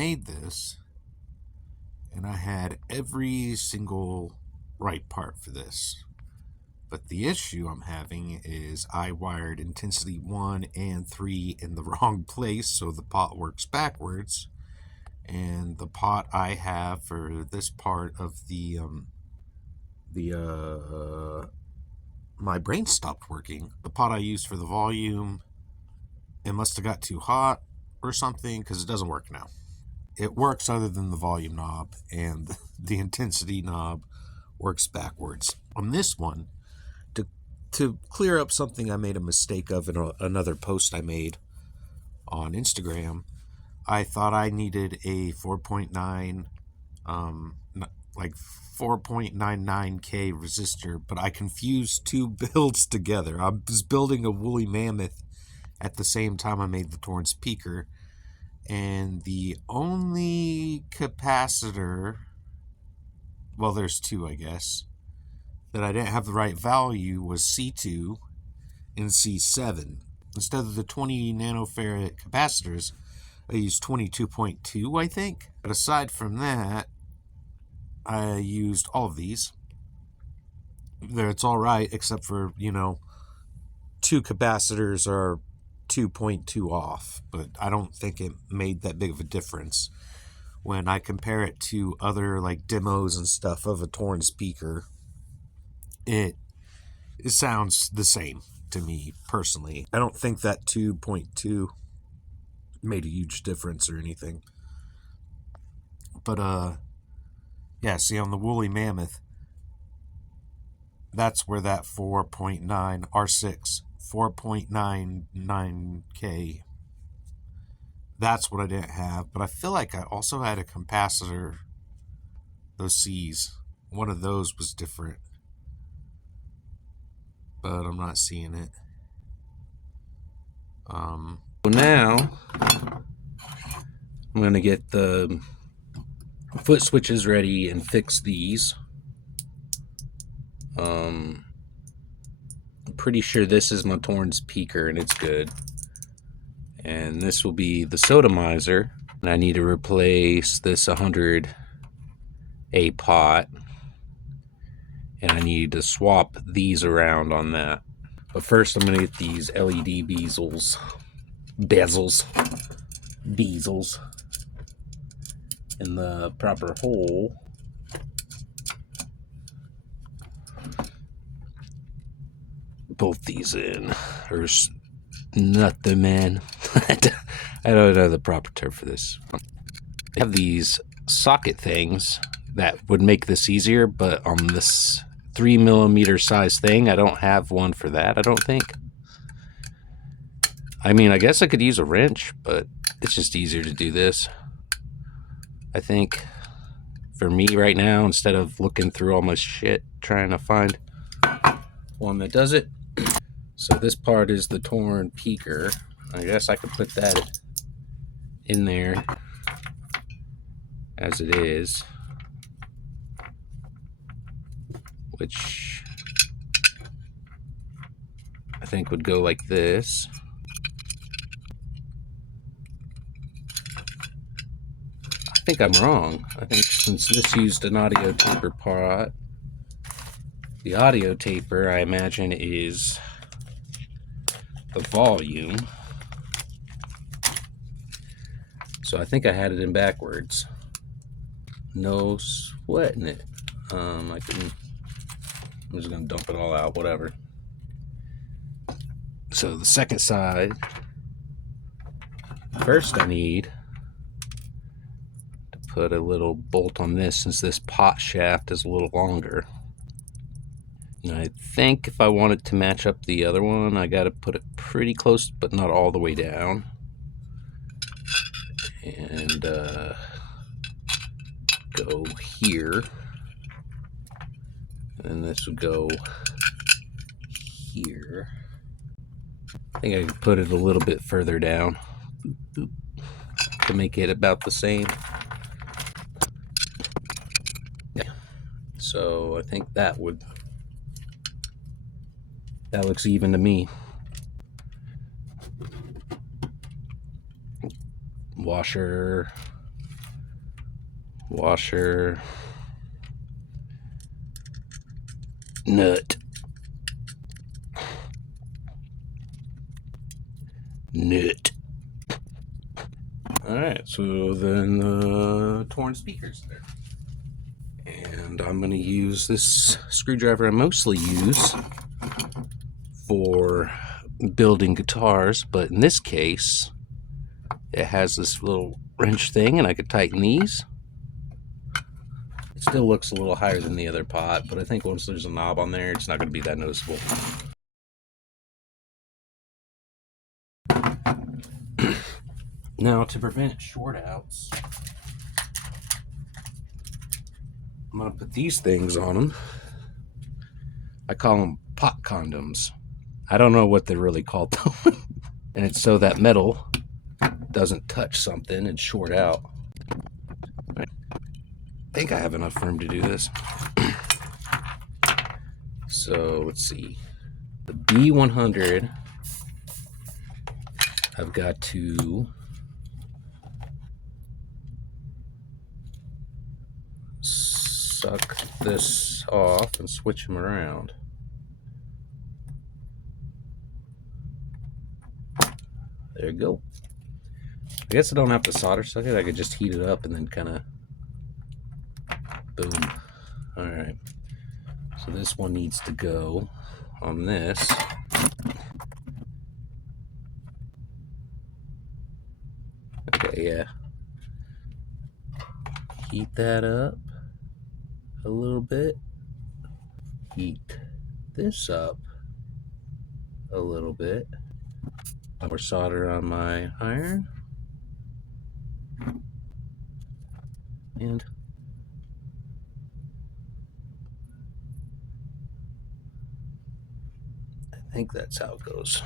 made this, and I had every single right part for this. But the issue I'm having is I wired intensity 1 and 3 in the wrong place, so the pot works backwards. And the pot I have for this part of my brain stopped working. The pot I used for the volume, it must have got too hot or something, because it doesn't work now. It works other than the volume knob, and the intensity knob works backwards. On this one, to clear up something I made a mistake of in another post I made on Instagram, I thought I needed a 4.9, like 4.99K resistor, but I confused two builds together. I was building a woolly mammoth at the same time I made the Torrance Peaker, and the only capacitor, well, there's two, I guess, that I didn't have the right value was C2 and C7. Instead of the 20 nanofarad capacitors, I used 22.2, I think. But aside from that, I used all of these. It's all right, except for, two capacitors are 2.2 off. But I don't think it made that big of a difference when I compare it to other like demos and stuff of a Torrance Peaker. It sounds the same to me personally. I don't think that 2.2 made a huge difference or anything. But yeah, see, on the woolly mammoth, that's where that 4.9 R6 4.99K, that's what I didn't have. But I feel like I also had a capacitor, those C's, one of those was different, but I'm not seeing it. So now I'm going to get the foot switches ready and fix these. I'm pretty sure this is my Torrance Peaker and it's good. And this will be the sodomizer. And I need to replace this 100A pot. And I need to swap these around on that. But first I'm going to get these LED bezels in the proper hole. Both these in. There's nothing, man. I don't know the proper term for this. I have these socket things that would make this easier, but on this 3mm size thing, I don't have one for that, I don't think. I mean, I guess I could use a wrench, but it's just easier to do this, I think, for me right now, instead of looking through all my shit trying to find one that does it. So this part is the Torrance Peaker. I guess I could put that in there as it is, which I think would go like this. I think I'm wrong. I think since this used an audio taper pot, the audio taper, I imagine, is the volume. So I think I had it in backwards. No sweating it. I'm just gonna dump it all out, whatever. So the second side, first I need to put a little bolt on this, since this pot shaft is a little longer. And I think if I want it to match up the other one, I gotta put it pretty close, but not all the way down. And go here. And this would go here. I think I could put it a little bit further down to make it about the same. Yeah. So I think that looks even to me. Washer washer, nut, nut. Alright, so then the torn speakers there. And I'm going to use this screwdriver I mostly use for building guitars, but in this case, it has this little wrench thing, and I could tighten these. It still looks a little higher than the other pot, but I think once there's a knob on there, it's not going to be that noticeable. Now, to prevent short outs, I'm going to put these things on them. I call them pot condoms. I don't know what they're really called though. And it's so that metal doesn't touch something and short out. I think I have enough room to do this. So let's see. The B100, I've got to suck this off and switch them around. There you go. I guess I don't have to solder suck it. I could just heat it up and then kind of boom. All right. So this one needs to go on this. Okay, yeah. Heat that up a little bit. Heat this up a little bit. More solder on my iron. And I think that's how it goes.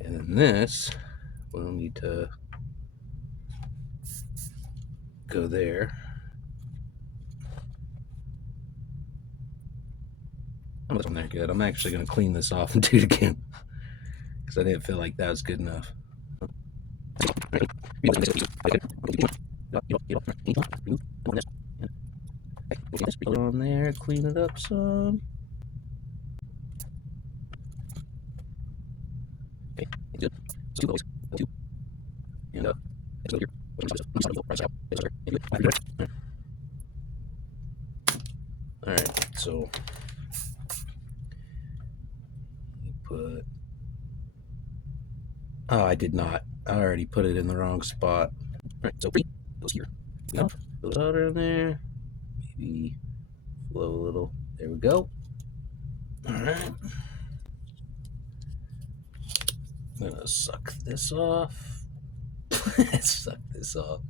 And then this will need to go there. I'm on there good. I'm actually going to clean this off and do it again because I didn't feel like that was good enough. Put on there, clean it up some. Okay, good. And all right, so you put. Oh, I did not. I already put it in the wrong spot. All right, so goes here. Enough. Put solder in there. Maybe flow a little. There we go. All right. I'm gonna suck this off. Suck this off.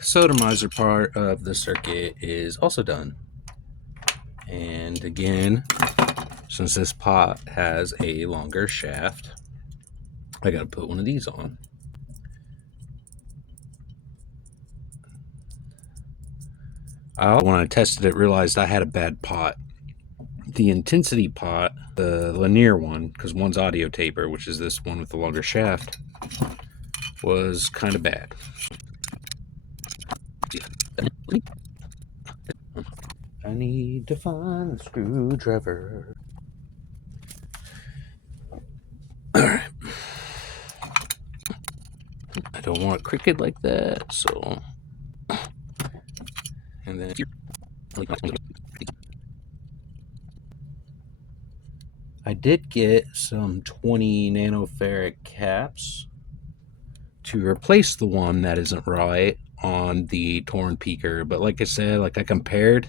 Sodomizer part of the circuit is also done. And again, since this pot has a longer shaft, I gotta put one of these on. When I tested it, realized I had a bad pot. The intensity pot, the linear one, because one's audio taper, which is this one with the longer shaft, was kind of bad. I need to find the screwdriver. Alright. I don't want it crooked like that, so. And then I did get some 20 nanofarad caps to replace the one that isn't right on the torn peaker, but like I said, like I compared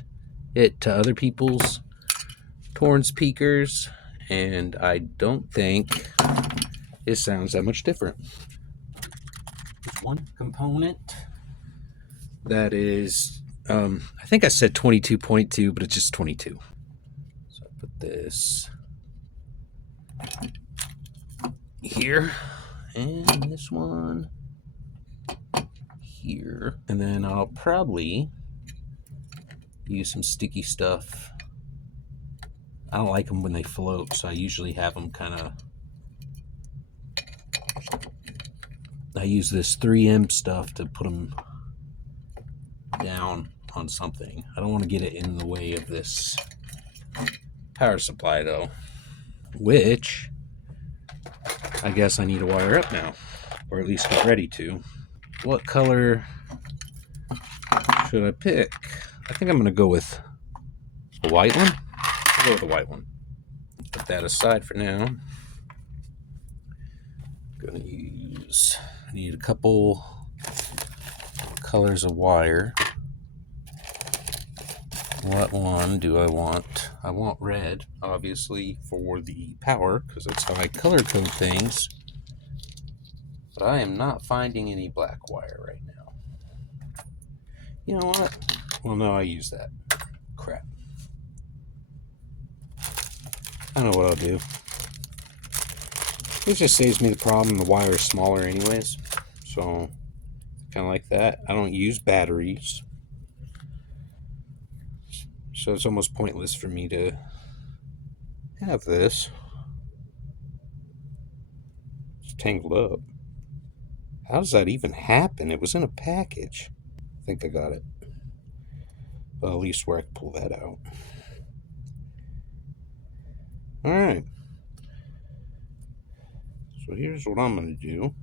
it to other people's torn speakers, and I don't think it sounds that much different. There's one component that is, I think I said 22.2, but it's just 22. So I put this here, and this one here, and then I'll probably use some sticky stuff I don't like them when they float, so I usually have them I use this 3M stuff to put them down on something. I don't want to get it in the way of this power supply though, which I guess I need to wire up now, or at least get ready to. What color should I pick? I think I'm going to go with the white one. I'll go with the white one. Put that aside for now. I need a couple colors of wire. What one do I want? I want red, obviously, for the power, because that's how I color code things. But I am not finding any black wire right now. You know what? Well, no, I use that. Crap. I know what I'll do. This just saves me the problem. The wire is smaller anyways. So, kind of like that. I don't use batteries. So it's almost pointless for me to have this. It's tangled up. How does that even happen? It was in a package. I think I got it. Well, at least where I can pull that out. Alright. So here's what I'm going to do.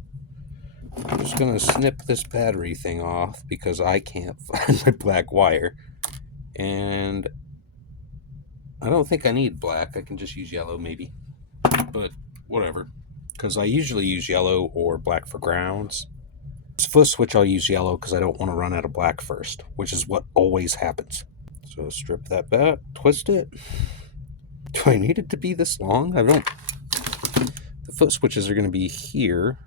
I'm just going to snip this battery thing off because I can't find my black wire. And I don't think I need black. I can just use yellow maybe. But whatever. Because I usually use yellow or black for grounds. For switch, I'll use yellow because I don't want to run out of black first, which is what always happens. So strip that back, twist it. Do I need it to be this long? I don't. The foot switches are going to be here.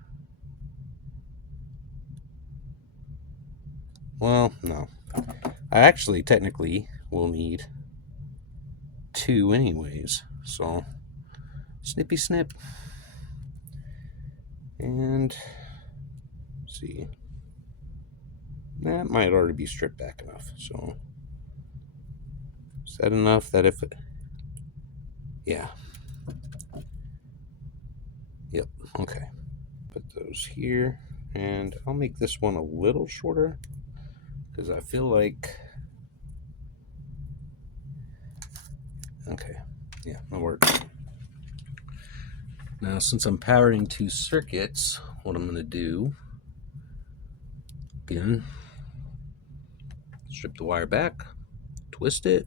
Well, no. I actually technically will need 2 anyways. So snippy snip. And see. That might already be stripped back enough. So is that enough that if it... Yeah. Yep. Okay. Put those here. And I'll make this one a little shorter because I feel like... Okay. Yeah, that works. Now, since I'm powering 2 circuits, what I'm going to do, again, strip the wire back, twist it,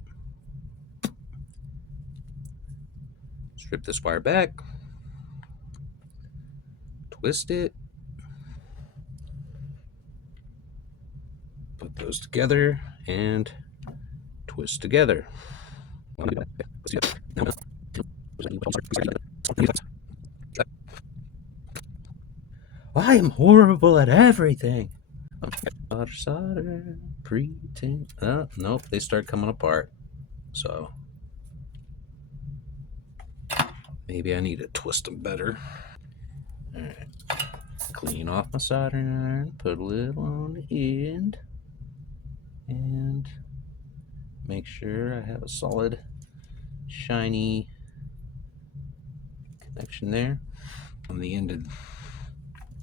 strip this wire back, twist it, put those together, and twist together. I am horrible at everything. Solder, pretend. Nope, they start coming apart. So maybe I need to twist them better. All right, clean off my soldering iron, put a little on the end, and make sure I have a solid, shiny connection there. On the end of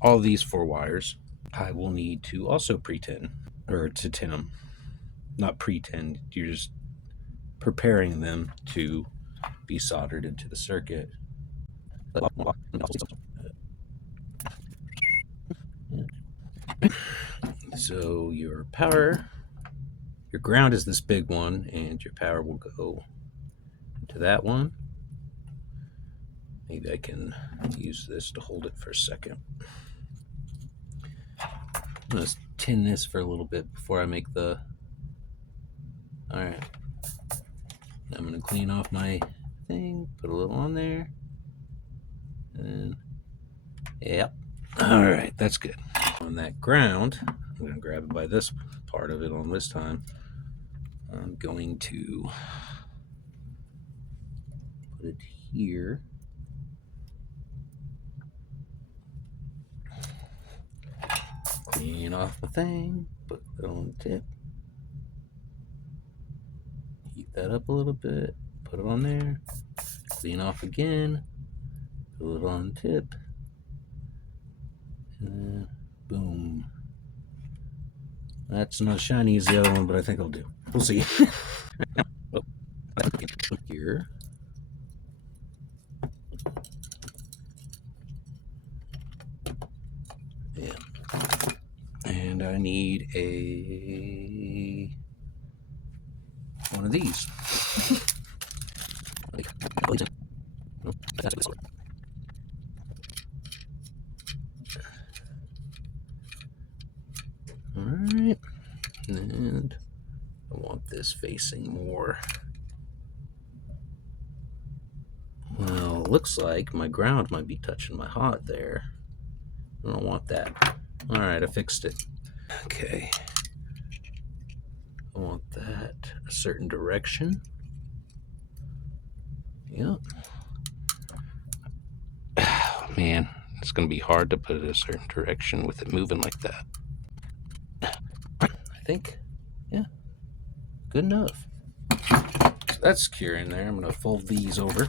all these 4 wires, I will need to also pre-tin, or to tin them. Not pre-tin, you're just preparing them to be soldered into the circuit. So your power, your ground is this big one, and your power will go into that one. Maybe I can use this to hold it for a second. I'm going to tin this for a little bit before I make the... Alright. I'm going to clean off my thing, put a little on there. And yep. Alright, that's good. On that ground, I'm going to grab it by this part of it on this time. I'm going to put it here. Clean off the thing, put it on the tip. Heat that up a little bit, Put it on there. Clean off again. Put it on the tip. And then, boom. That's not as shiny as the other one, but I think I'll do. We'll see. Here. Yeah. And I need one of these. Alright. And I want this facing more. Well, looks like my ground might be touching my hot there. I don't want that. Alright, I fixed it. Okay. I want that a certain direction. Yep. Oh, man, it's going to be hard to put it a certain direction with it moving like that. I think, yeah, good enough. So that's secure in there. I'm going to fold these over.